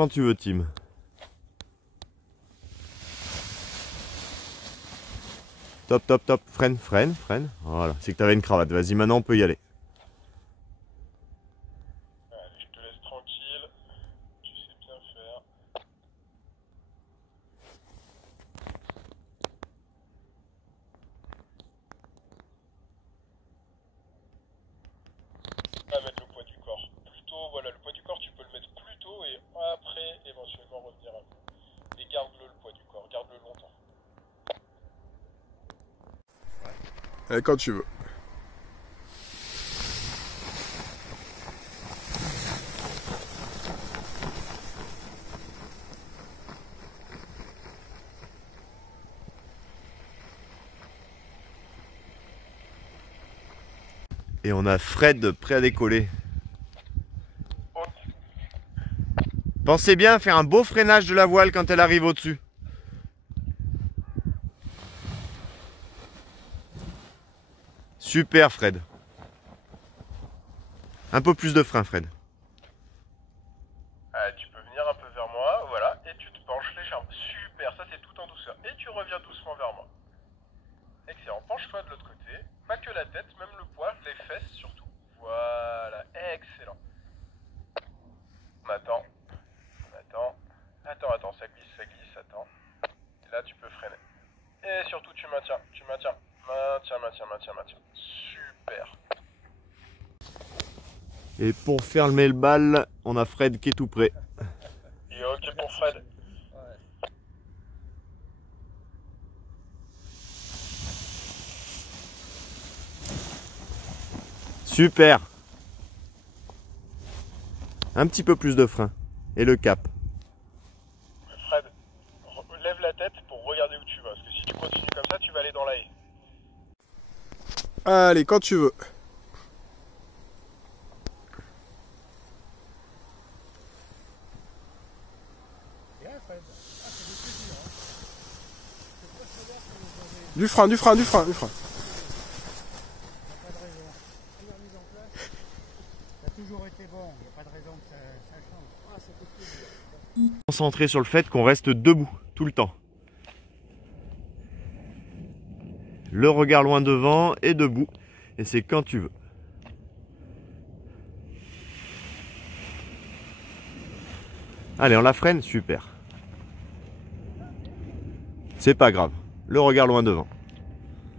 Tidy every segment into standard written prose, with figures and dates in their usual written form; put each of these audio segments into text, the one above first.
quand tu veux, Tim. Top, top, top. Freine, freine, freine. Voilà, c'est que tu avais une cravate. Vas-y, maintenant on peut y aller. Allez, je te laisse tranquille. Tu sais bien faire. Pas mettre le poids du corps. Plutôt, voilà, le poids du corps, tu peux le mettre plus tôt et après, éventuellement, revenir à vous. Et garde-le, le poids du corps. Garde-le longtemps. Quand tu veux. Et on a Fred prêt à décoller. Pensez bien à faire un beau freinage de la voile quand elle arrive au-dessus. Super, Fred. Un peu plus de frein, Fred. Tu peux venir un peu vers moi, voilà, et tu te penches légèrement. Super, ça c'est tout en douceur. Et tu reviens doucement vers moi. Excellent, penche-toi de l'autre côté. Pas que la tête, même le poids, les fesses surtout. Voilà, excellent. On attend. Attends, ça glisse, attends. Et là tu peux freiner. Et surtout tu maintiens. Maintiens. Super. Et pour fermer le bal, on a Fred qui est tout prêt. Et ok pour Fred. Super. Un petit peu plus de frein. Et le cap. Fred, lève la tête pour regarder où tu vas. Parce que si tu continues comme ça, tu vas aller dans la haie. Allez, quand tu veux. Du frein. Concentré sur le fait qu'on reste debout tout le temps. Le regard loin devant et debout. Et c'est quand tu veux. Allez, on la freine, super. C'est pas grave. Le regard loin devant.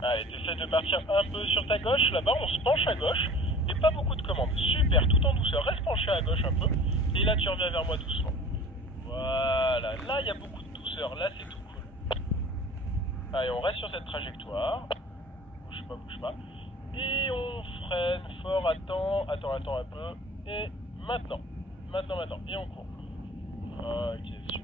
Allez, t'essaies de partir un peu sur ta gauche. Là-bas, on se penche à gauche. Et pas beaucoup de commandes. Super, tout en douceur. Reste penché à gauche un peu. Et là, tu reviens vers moi doucement. Voilà. Là, il y a beaucoup de douceur. Là, c'est tout cool. Allez, on reste sur cette trajectoire. Bouge pas. Et on freine fort. Attends un peu. Et maintenant. Et on court. Ok, super.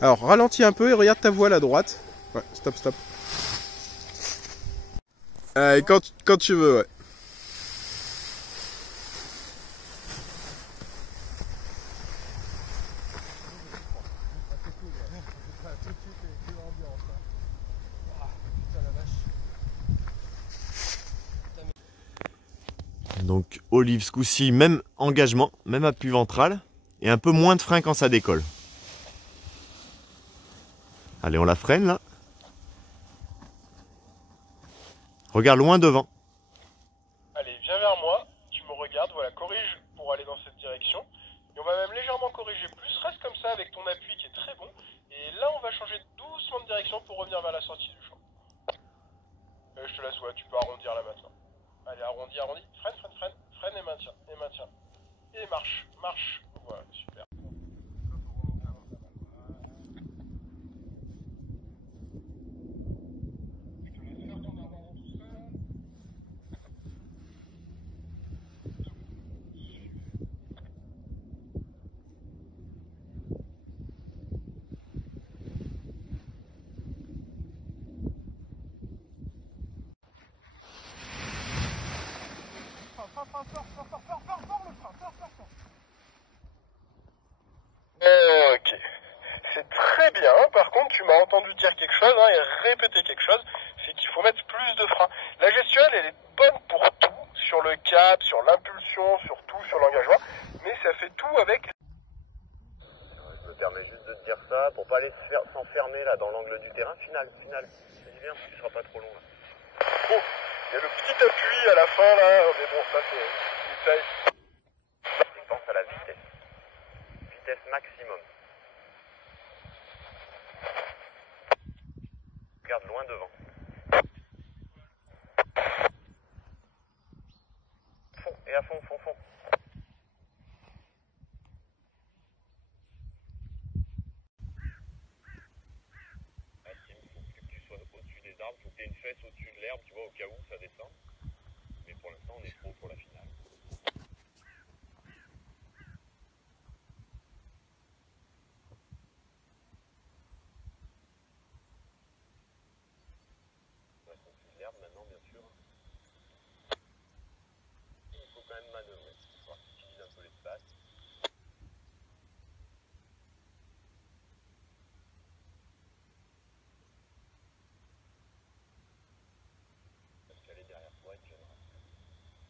Alors, ralentis un peu et regarde ta voile à droite. Ouais, stop. Allez, quand tu veux, ouais. Donc Olive ce coup-ci, même engagement, même appui ventral. Et un peu moins de frein quand ça décolle. Allez, on la freine là. Regarde loin devant. Allez, viens vers moi, tu me regardes, voilà, corrige pour aller dans cette direction. Et on va même légèrement corriger plus, reste comme ça avec ton appui qui est très bon. Et là, on va changer doucement de direction pour revenir vers la sortie du champ. Je te laisse, ouais, tu peux arrondir là maintenant. Allez, arrondi, freine et maintiens. Et marche, voilà, super. Ok. C'est très bien. Par contre, tu m'as entendu dire quelque chose et répéter quelque chose. C'est c'est qu'il faut mettre plus de frein. La gestuelle, elle est bonne pour tout, sur le cap, sur l'impulsion, sur tout, sur l'engagement, mais ça fait tout avec. Je me permets juste de te dire ça pour pas aller s'enfermer là dans l'angle du terrain. Final. C'est bien, tu seras pas trop long là. Oh, il y a le petit appui à la fin là, mais bon, ça c'est détail. Et pense à la vitesse. Vitesse maximum. Regarde loin devant. Fond, et à fond. Il faut que tu aies une fesse au-dessus de l'herbe, tu vois, au cas où ça descend. Mais pour l'instant, on est trop pour la finale. On va au-dessus de l'herbe maintenant, bien sûr. Il faut quand même manœuvrer. Il faut que tu utilises un peu l'espace. Parce qu'elle est derrière toi, il te gênera.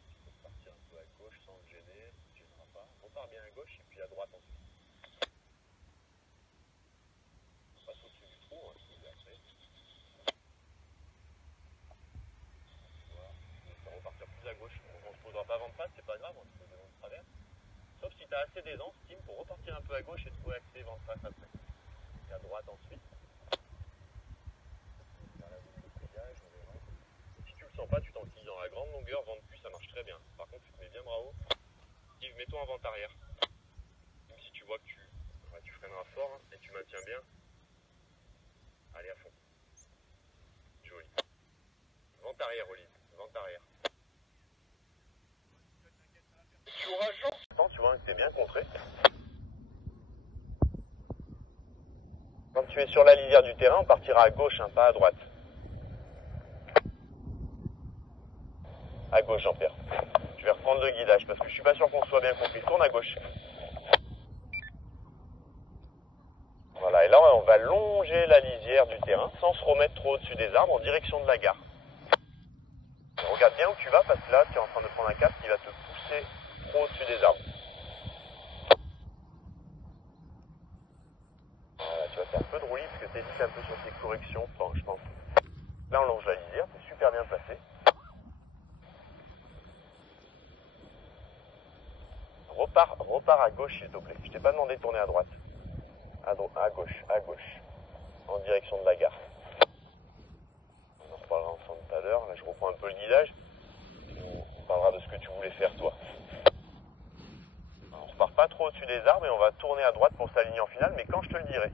Tu peux partir un peu à gauche sans te gêner, il te gênera pas. Repars bien à gauche et puis à droite ensuite. On passe au-dessus du trou, hein, si vous voulez après. On va repartir plus à gauche. On ne se posera pas vent de face, c'est pas grave, on se pose des vents de travers. Sauf si tu as assez d'aisance, Tim, pour repartir un peu à gauche et trouver accès vent de face après. Et à droite ensuite. Vers la zone de pliage, on verra. Si tu le sens pas, tu t'enquilles dans la grande longueur, vent de cul, ça marche très bien. Par contre, tu te mets bien bras haut. Yves, mets-toi en vent arrière. Même si tu vois que tu freineras fort hein, et tu maintiens bien. Allez à fond. Joli. Vent arrière, Olive. Vent arrière. Tu auras chaud. Attends, tu vois que t'es bien contré. Quand tu es sur la lisière du terrain, on partira à gauche, hein, pas à droite. À gauche, Jean-Pierre. Je vais reprendre le guidage parce que je suis pas sûr qu'on soit bien compris. Tourne à gauche. Voilà, et là on va longer la lisière du terrain sans se remettre trop au-dessus des arbres en direction de la gare. Et regarde bien où tu vas parce que là tu es en train de prendre un cap qui va te pousser trop au-dessus des arbres. Voilà, tu vas faire un peu de roulis parce que tu hésites un peu sur tes corrections, je pense. Là on longe la lisière, c'est super bien placé. Repars à gauche s'il te plaît. Je t'ai pas demandé de tourner à droite. À gauche. En direction de la gare. On en reparlera ensemble tout à l'heure. Là je reprends un peu le guidage. On parlera de ce que tu voulais faire toi. Alors, on repart pas trop au-dessus des arbres et on va tourner à droite pour s'aligner en finale, mais quand je te le dirai.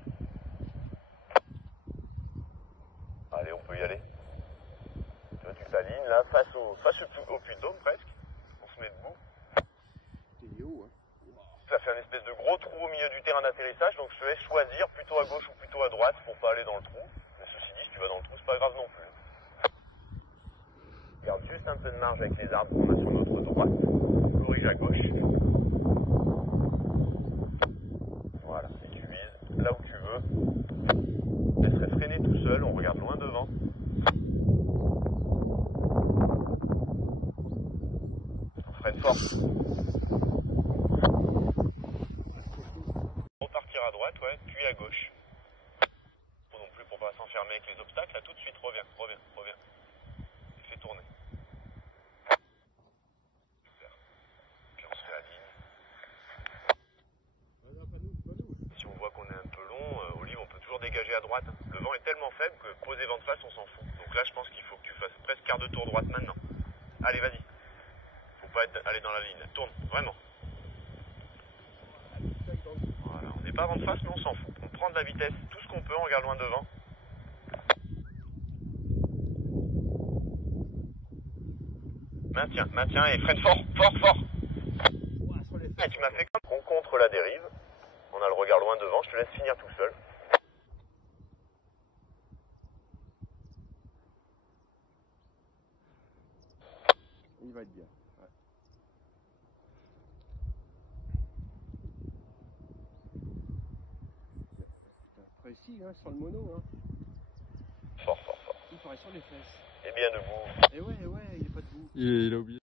Allez, on peut y aller. Toi tu t'alignes là face au puits de dôme presque. On se met debout. Il est où hein? Ça fait un espèce de gros trou au milieu du terrain d'atterrissage, donc je te laisse choisir plutôt à gauche ou plutôt à droite pour pas aller dans le trou. Mais ceci dit, si tu vas dans le trou, c'est pas grave non plus. Garde juste un peu de marge avec les arbres qu'on a sur notre droite. Corrige à gauche. Voilà, et tu vises là où tu veux. Laisse freiner tout seul, on regarde loin devant. On freine fort. Repartir à droite, ouais, puis à gauche. Pas non plus pour pas s'enfermer avec les obstacles, là tout de suite, reviens. Et fais tourner. Super. Puis on se fait la ligne. Si on voit qu'on est un peu long, Olive, on peut toujours dégager à droite. Le vent est tellement faible que poser vent de face, on s'en fout. Donc là, je pense qu'il faut que tu fasses presque quart de tour droite maintenant. Allez, vas-y. Faut pas aller dans la ligne. Tourne, vraiment. Voilà, on n'est pas vent de face, mais on s'en fout. On prend de la vitesse, tout ce qu'on peut, on regarde loin devant. Maintiens et freine fort. Et tu m'as fait comme on contre la dérive. On a le regard loin devant, je te laisse finir tout seul. Il va être bien. Ouais. Putain, précis hein, sur le mono. Hein. Fort. Tout paraît sur les fesses. Et bien debout. Et ouais, il est pas debout. Il a oublié.